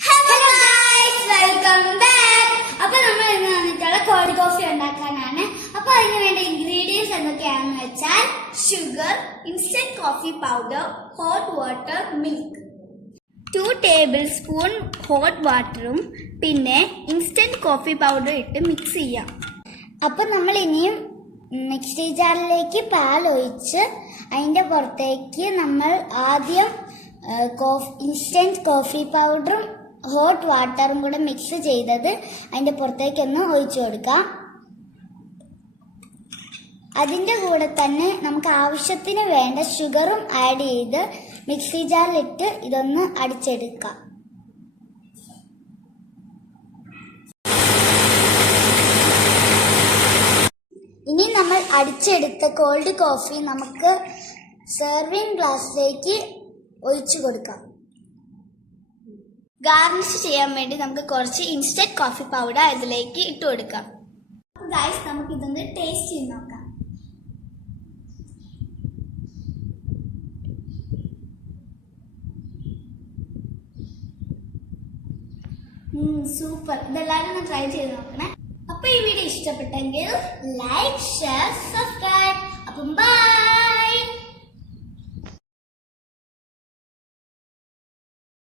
Hello guys, welcome back. അപ്പൊ നമ്മൾ ഇന്ന് വന്നിട്ടുള്ള കോൾഡ് കോഫി ഉണ്ടാക്കാനാണ്. അപ്പൊ അതിന് വേണ്ട ഇൻഗ്രീഡിയൻസ് എന്തൊക്കെയാണെന്ന് വെച്ചാൽ sugar, instant coffee powder, hot water, milk. 2 tablespoon hot വാട്ടറും പിന്നെ ഇൻസ്റ്റന്റ് കോഫി പൗഡർ ഇട്ട് മിക്സ് ചെയ്യാം. അപ്പൊ നമ്മൾ ഇനിയും മിക്സി ജാറിലേക്ക് പാൽ ഒഴിച്ച് അതിന്റെ പുറത്തേക്ക് നമ്മൾ ആദ്യം ഇൻസ്റ്റന്റ് കോഫി പൗഡറും ഹോട്ട് വാട്ടറും കൂടെ മിക്സ് ചെയ്തത് അതിന്റെ പുറത്തേക്കൊന്ന് ഒഴിച്ചു കൊടുക്കാം. അതിന്റെ കൂടെ തന്നെ നമുക്ക് ആവശ്യത്തിന് വേണ്ട ഷുഗറും ആഡ് ചെയ്ത് മിക്സി ജാറിലിട്ട് ഇതൊന്ന് അടിച്ചെടുക്കാം. ഇനി നമ്മൾ അടിച്ചെടുത്ത കോൾഡ് കോഫി നമുക്ക് സെർവിങ് ഗ്ലാസ്സിലേക്ക് ഒഴിച്ചു കൊടുക്കാം. ഗാർണിഷ് ചെയ്യാൻ വേണ്ടി നമുക്ക് കുറച്ച് ഇൻസ്റ്റന്റ് കോഫി പൗഡർ ഇതിലേക്ക് ഇട്ട് കൊടുക്കാം. ഗൈസ്, നമുക്ക് ഇതൊന്ന് ടേസ്റ്റ് ചെയ്ത് നോക്കാം. സൂപ്പർ. ഇതെല്ലാവരും ഒന്ന് ട്രൈ ചെയ്ത് നോക്കണേ. അപ്പൊ ഈ വീഡിയോ ഇഷ്ടപ്പെട്ടെങ്കിൽ ലൈക്ക്, ഷെയർ, സബ്സ്ക്രൈബ്. അപ്പം ബൈ.